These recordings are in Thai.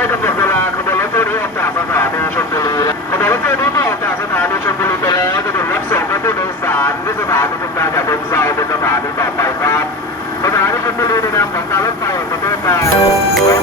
ได้กำหนดเวลาขบวนรถตู้นี้ออกจากสถานีชลบุรีขบวนรถตู้นี้ก็ออกจากสถานีชลบุรีไปแล้วจะถึงรับส่งผู้โดยสารที่สถานีชลบุรีจากเบงซาเป็นสถานีต่อไปครับสถานีชลบุรีในนามของการรถไฟแห่งประเทศไทย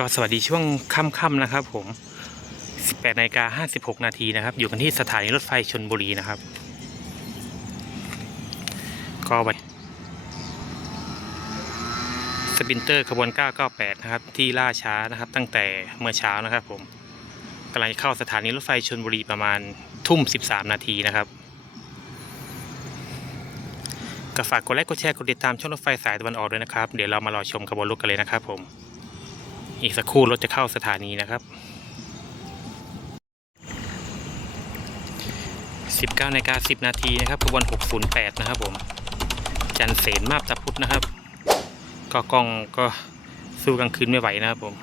ก็สวัสดีช่วงค่ำๆนะครับ ผม 18นาฬิกา56 นาทีนะครับ อยู่กันที่สถานีรถไฟชนบุรีนะครับ ก็วันสปินเตอร์ขบวน 998 นะครับ ที่ล่าช้านะครับ ตั้งแต่เมื่อเช้านะครับ ผมกำลังจะเข้าสถานีรถไฟชนบุรีประมาณทุ่ม 13 นาทีนะครับก็ฝากกดไลค์กดแชร์กดติดตามช่องรถไฟสายตะวันออกด้วยนะครับ เดี๋ยวเรามารอชมขบวนรถกันเลยนะครับผม อีกสักครู่รถจะเข้าสถานีนะครับ 19นาฬิกา10 นาทีนะครับขบวน608 นะครับผม จันเสนมาบตะพุธนะครับ ก็กล้องก็สู้กลางคืนไม่ไหวนะครับผม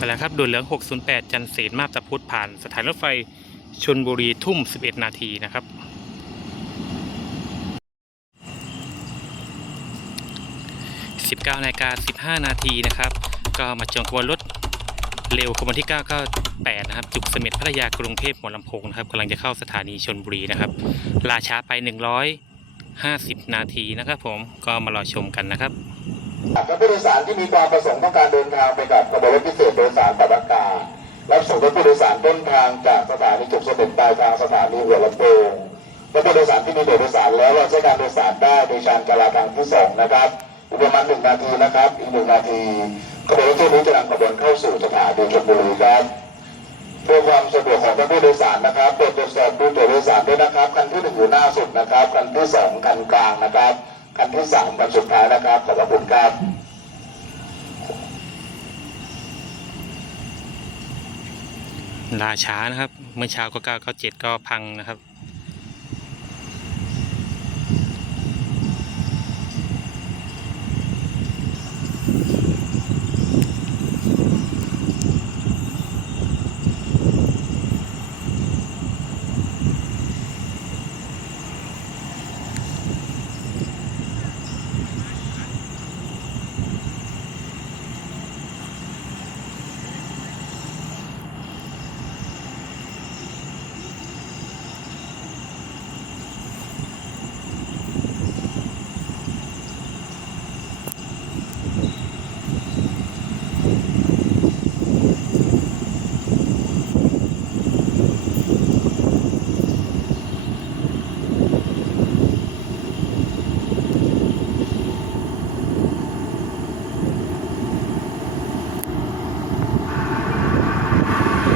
ไปแล้วครับด่วนเหลือง 608 จันเสนมาบตะพุธผ่านสถานรถไฟชนบุรีทุ่ม 11 นาทีนะครับ 19นาฬิกา15 นาทีนะครับ ก็มาจองขบวนรถเร็วขบวนที่ 998 นะครับ จุกเสม็ดพัทยากรุงเทพหัวลำโพงนะครับกำลังจะเข้าสถานีชนบุรีนะครับลาช้าไป 150 นาทีนะครับผมก็มารอชมกันนะครับ และผู้โดยสารที่มีความประสงค์ต้องการเดินทางไปกับขบวนรถพิเศษโดยสารปรับอากาศรับส่งรถผู้โดยสารต้นทางจากสถานีจุกเสม็ดปลายทางสถานีหัวลำโพงและผู้โดยสารที่มีตั๋วโดยสารแล้วเราใช้การโดยสารได้โดยชานจราทางที่สองนะครับอีกประมาณหนึ่งนาทีนะครับอีกหนึ่งนาทีขบวนรถตู้นี้จะนำขบวนเข้าสู่สถานีชลบุรีครับเพื่อความสะดวกของผู้โดยสารนะครับโปรดตรวจสอบดูตัวโดยสารด้วยนะครับคันที่หนึ่งอยู่หน้าสุดนะครับคันที่สองคันกลางนะครับ อันที่สามคันสุดท้ายนะครับขอบพระคุณครับลาช้านะครับ เมื่อเช้าก็กล้าก็เจ็ดก็พังนะครับ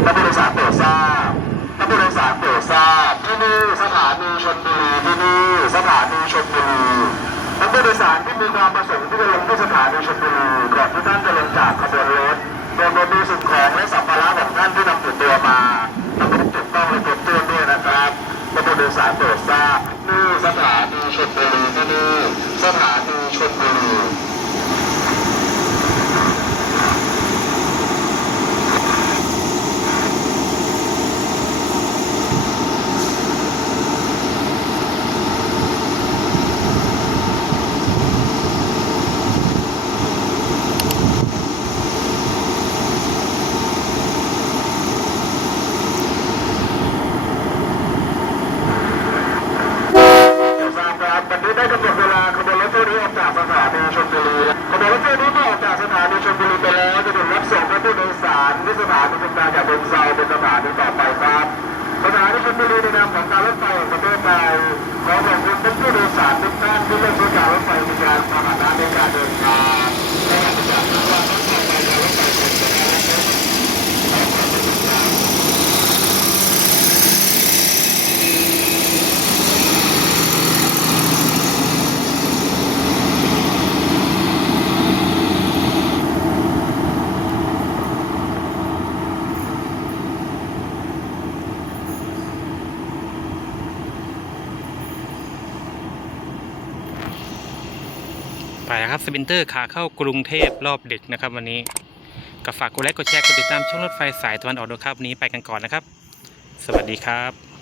ท่านผู้โดยสารโปรดทราบท่านผู้โดยสารโปรดทราบที่นี่ สถานีชลบุรีที่นี่สถานีชลบุรีท่านผู้โดยสารที่มีความประสงค์ที่จะลงที่สถานีชลบุรีก่อนที่ท่านจะลงจากขบวนรถโดยโดยมีสิ่งของและสัมภาระของท่านที่นำติดตัวมาทำให้ถูกต้องและครบถ้วนด้วยนะครับท่านผู้โดยสารโปรดทราบนี่สถานีชลบุรีที่นี่สถานีชลบุรี วันนี้ได้กำหนดเวลาขบวนรถตู้นี้ออกจากสถานีชลบุรีขบวนรถตู้นี้เมื่อออกจากสถานีชลบุรีไปแล้วจะถูกรับส่งท่านผู้โดยสารที่สถานีชลบุรีจากเบนเซาเป็นสถานีต่อไปครับสถานีชลบุรีในนามของการรถไฟแห่งประเทศไทยขอขอบคุณท่านผู้โดยสารทุกท่านที่เลือกใช้การรถไฟในการพาหนะในการเดินทางและอยากจะจากนั้นว่ารถไฟไปยังรถไฟเป็นสถานี ครับสปินเตอร์ขาเข้ากรุงเทพรอบดึกนะครับ วันนี้ก็ฝากกดไลค์กดแชร์กดติดตามช่องรถไฟสายตะวันออกด้วยครับวันนี้ไปกันก่อนนะครับ สวัสดีครับ